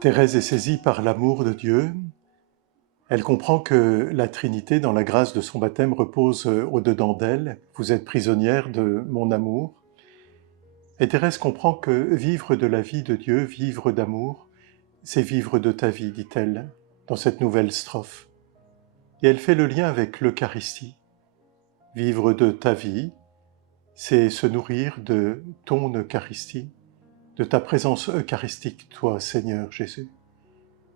Thérèse est saisie par l'amour de Dieu. Elle comprend que la Trinité, dans la grâce de son baptême, repose au-dedans d'elle. Vous êtes prisonnière de mon amour. Et Thérèse comprend que vivre de la vie de Dieu, vivre d'amour, c'est vivre de ta vie, dit-elle, dans cette nouvelle strophe. Et elle fait le lien avec l'Eucharistie. Vivre de ta vie, c'est se nourrir de ton Eucharistie, de ta présence eucharistique, toi, Seigneur Jésus.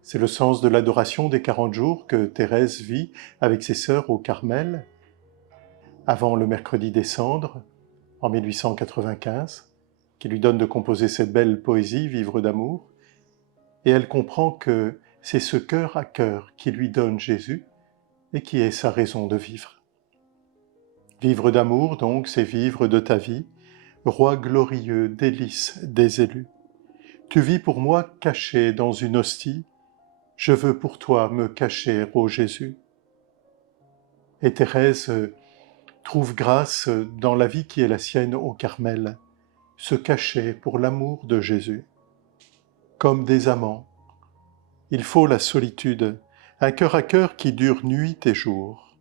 C'est le sens de l'adoration des 40 jours que Thérèse vit avec ses sœurs au Carmel, avant le mercredi des cendres, en 1895, qui lui donne de composer cette belle poésie, Vivre d'amour, et elle comprend que c'est ce cœur à cœur qui lui donne Jésus et qui est sa raison de vivre. Vivre d'amour, donc, c'est vivre de ta vie, roi glorieux, délice des élus. Tu vis pour moi caché dans une hostie, je veux pour toi me cacher, ô Jésus. Et Thérèse trouve grâce dans la vie qui est la sienne au Carmel, se cacher pour l'amour de Jésus. Comme des amants, il faut la solitude, un cœur à cœur qui dure nuit et jour.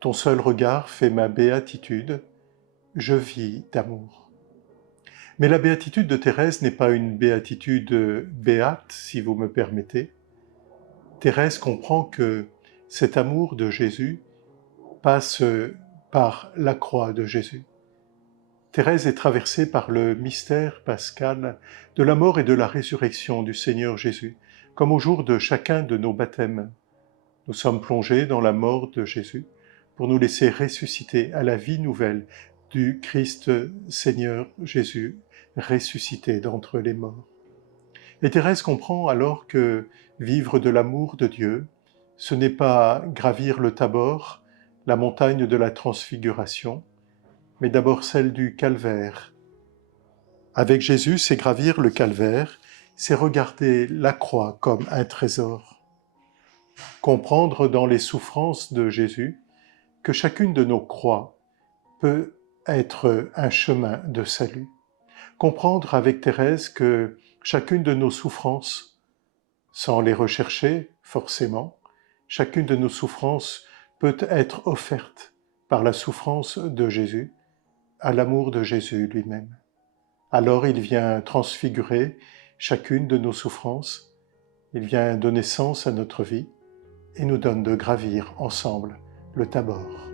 Ton seul regard fait ma béatitude, je vis d'amour. Mais la béatitude de Thérèse n'est pas une béatitude béate, si vous me permettez. Thérèse comprend que cet amour de Jésus passe par la croix de Jésus. Thérèse est traversée par le mystère pascal de la mort et de la résurrection du Seigneur Jésus, comme au jour de chacun de nos baptêmes. Nous sommes plongés dans la mort de Jésus pour nous laisser ressusciter à la vie nouvelle du Christ Seigneur Jésus, ressuscité d'entre les morts. Et Thérèse comprend alors que vivre de l'amour de Dieu, ce n'est pas gravir le Tabor, la montagne de la transfiguration, mais d'abord celle du calvaire. Avec Jésus, c'est gravir le calvaire, c'est regarder la croix comme un trésor. Comprendre dans les souffrances de Jésus que chacune de nos croix peut être un chemin de salut. Comprendre avec Thérèse que chacune de nos souffrances, sans les rechercher forcément, chacune de nos souffrances peut être offerte par la souffrance de Jésus à l'amour de Jésus lui-même. Alors il vient transfigurer chacune de nos souffrances, il vient donner sens à notre vie et nous donne de gravir ensemble le Tabor.